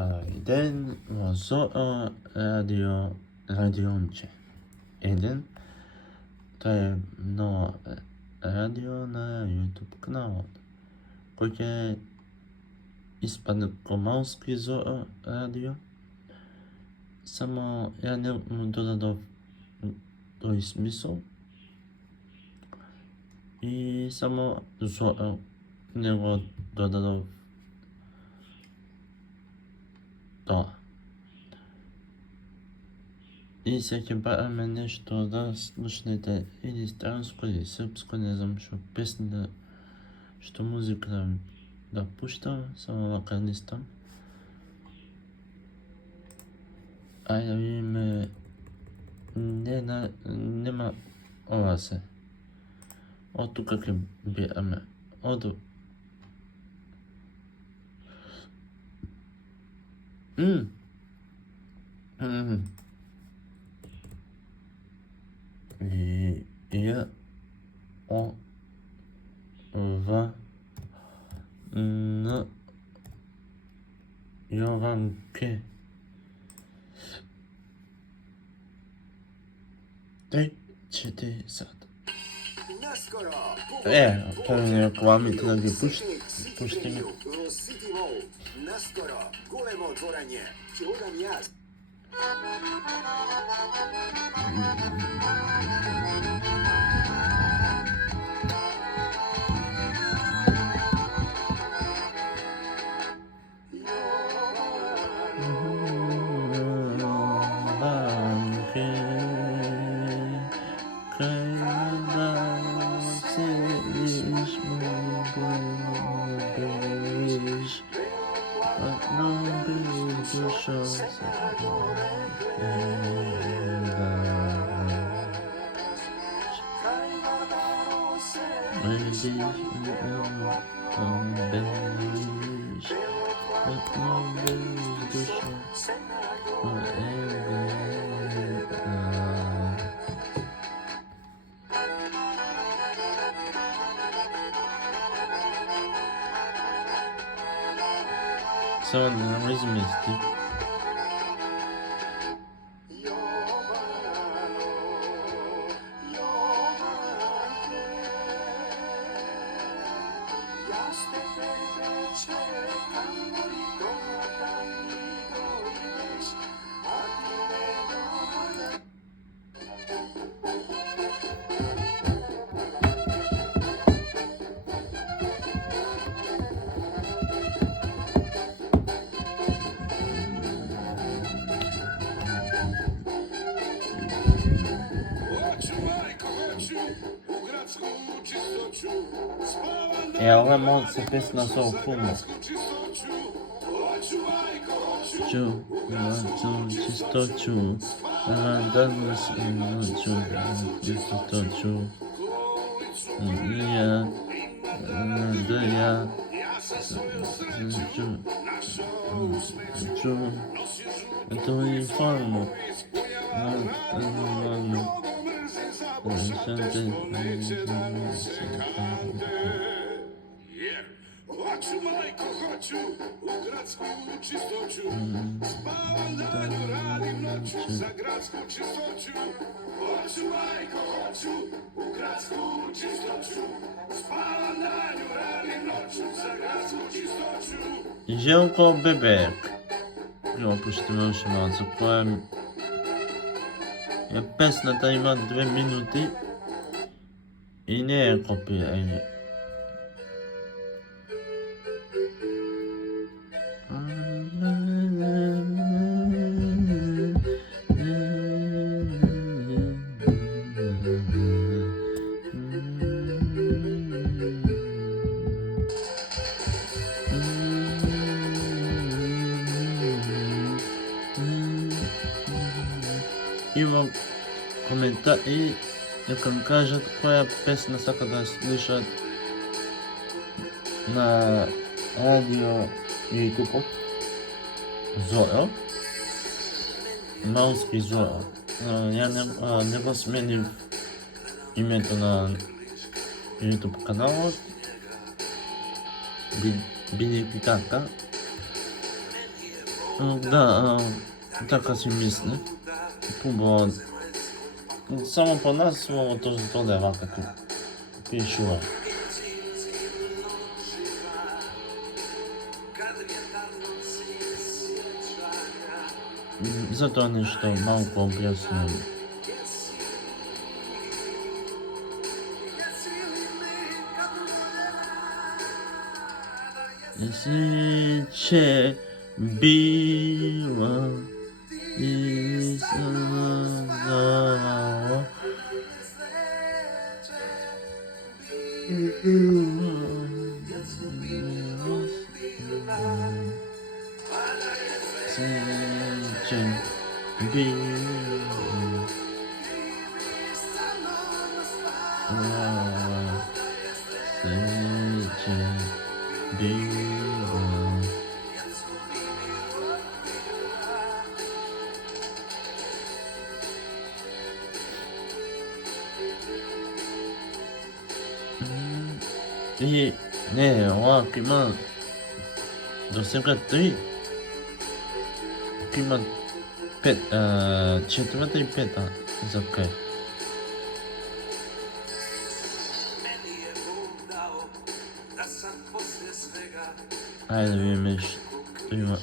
Добар ден во ЗОО Радионче 1. Тоа е ново радио на YouTube каналот, кој ќе испадне комалски ЗОО радио. Само ја не му додадов тој смисол и само ЗОО не го додадов тоа. И се ќе бараме нешто да слушнете или странско или српско, не знам што песни што музика да пуштам, само вака листам. Ајде да видиме, нема ова се. Од тука ќе бираме, од J O V N Јованке. Тој чете сад. Помни рекламите да ги пуштиме. Наскоро, големо отворање, ќе одам јас. Само да не измести. Ова може се песна со фумо. Чисточу, данас чисточу, тој форму. Хочу, майко, хочу, у градску чисточу, спала даню ради ночу, за градску чисточу. Хочу, майко, хочу, у градску чисточу, спала даню ради ночу, за градску чисточу. Желко Бебек. Ја пуштиме уште малце, која е песната има 2 минути и не е копирање. Има коментари нека ми кажат која песна сака да слушат на радио YouTube ЗОО, малски ЗОО. Ја не го сменив името на YouTube каналот, бидејќи така Да, така си мисли. Хубаво. Само по нас ovo to zgleda kako pišuva. Zato nešto malko objasnim. Jesi će bila i sada Sećem bila Sećem bila I ne, ovako ima do svega 3. Ima 5, četvrta i peta za kaj. Ajde vidimo što ima.